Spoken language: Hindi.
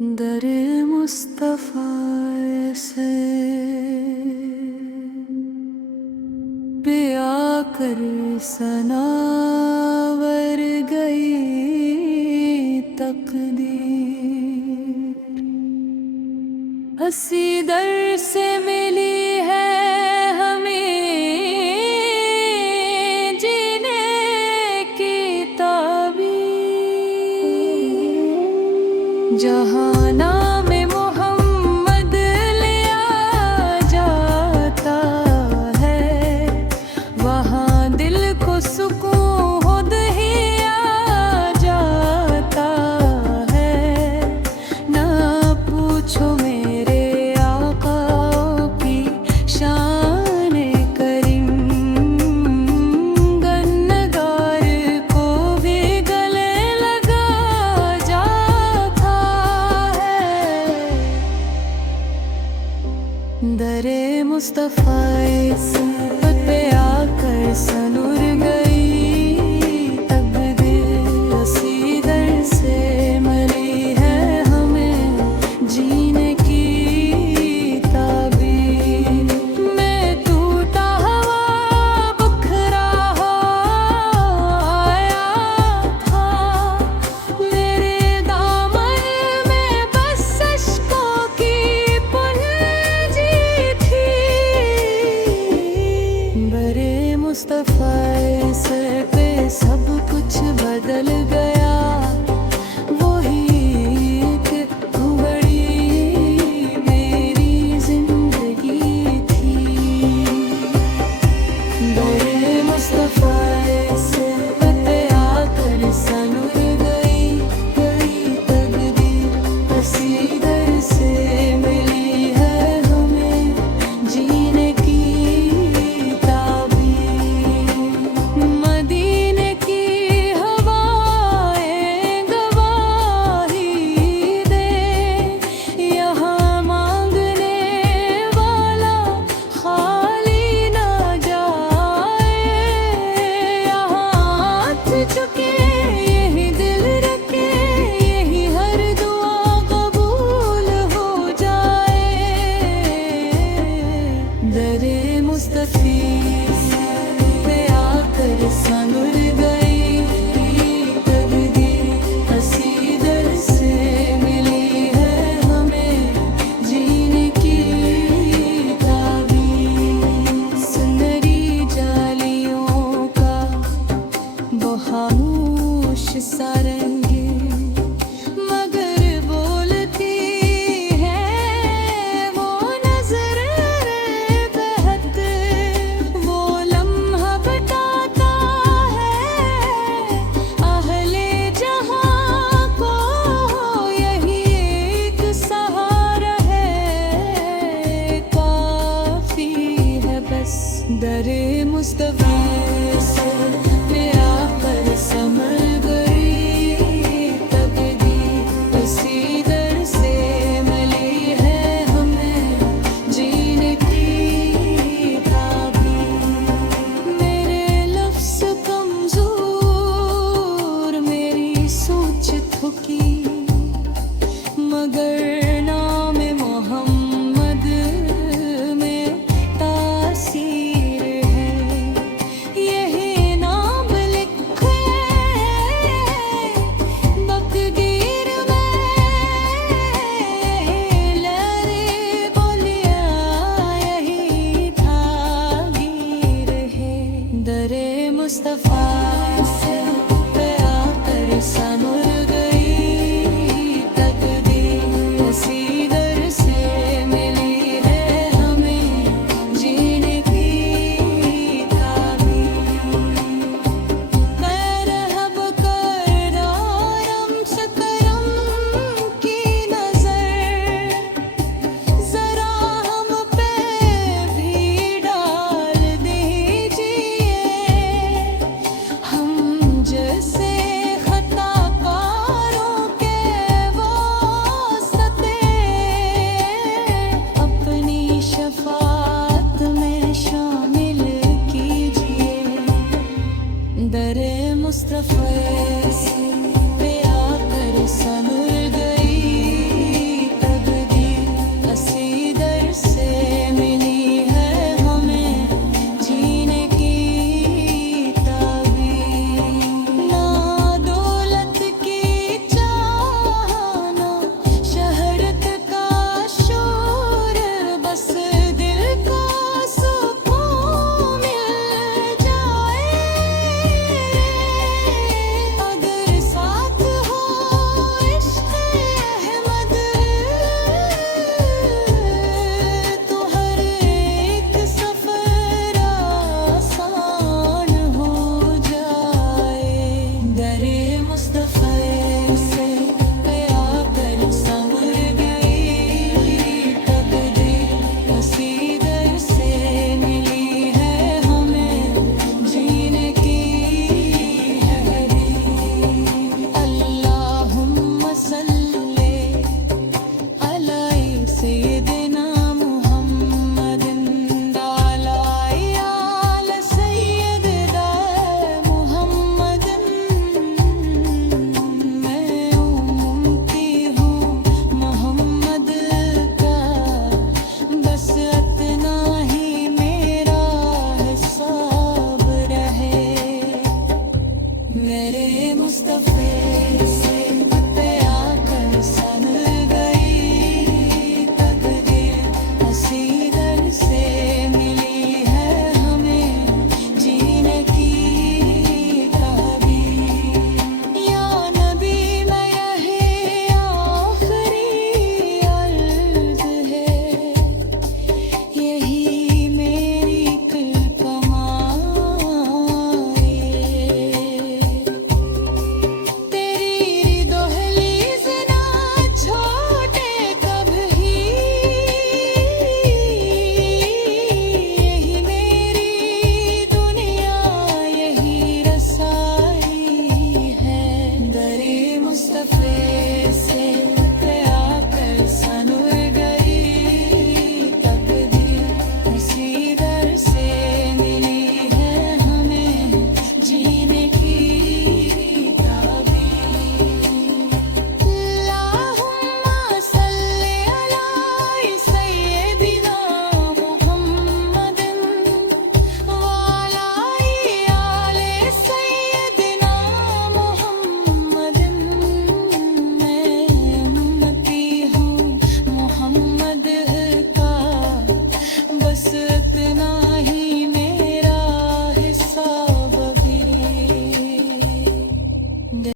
दरे मुस्तफ़ा से पे आकर सनावर गई तकदीर। हंसी दर से मिली है हमें जीने की ताबीर। जहाँ नाम मोहम्मद लिया जाता है, वहाँ दिल को सुकून खुद ही आ जाता है। ना पूछो मेरे आका की शान करीम, गन्नगार को भी गले लगा जाता है। दरे मुस्तफ़ा पे आकर सनुर गई तकदीर। हंसी दर से मिली है हमें जीने की ताबीर। मैं टूटा हुआ बिखरा आया था, मेरे दामन में बस अश्कों की पूंजी थी। बरे मुस्तफ़ा सर पे सब कुछ बदल गया, वही एक घुबड़ी मेरी जिंदगी थी। बरे मुस्तफ़ा सर पे आकर सनुर गई तकदीर। हंसी दर से मिली है हमें जीने की ताबीर। मदीने की हवाएं गवाही दे, यहाँ मांगने वाला खाली ना जाए। यहाँ हाथ झुके यही दिल रखे, यही हर दुआ कबूल हो जाए। दरे मुस्तफ़ी पे आकर सनुर गई तकदीर। हंसी दर से मिली है हमें जीने की ताबीर। सुनहरी जालियों का वो खामोश सा रंग, मगर बोलती है वो नजर बेहद। वो लम्हा बताता है अहले जहाँ को, यही एक सहारा है, काफी है बस। दरे मुस्तफ़ा से पे आकर संभल गई तकदीर। हंसी दर से मिली है हमें जीने की ताबीर। मेरे लफ्ज़ कमज़ोर, मेरी सोच थकी, मगर नाम मोहम्मद में तासीर है। यही नाम लिखे तकदीर में, लहरे बोलिया यही तागीर है। दरे मुस्तफ़ा से पे आकर सनुर गई तकदीर। मुस्तफे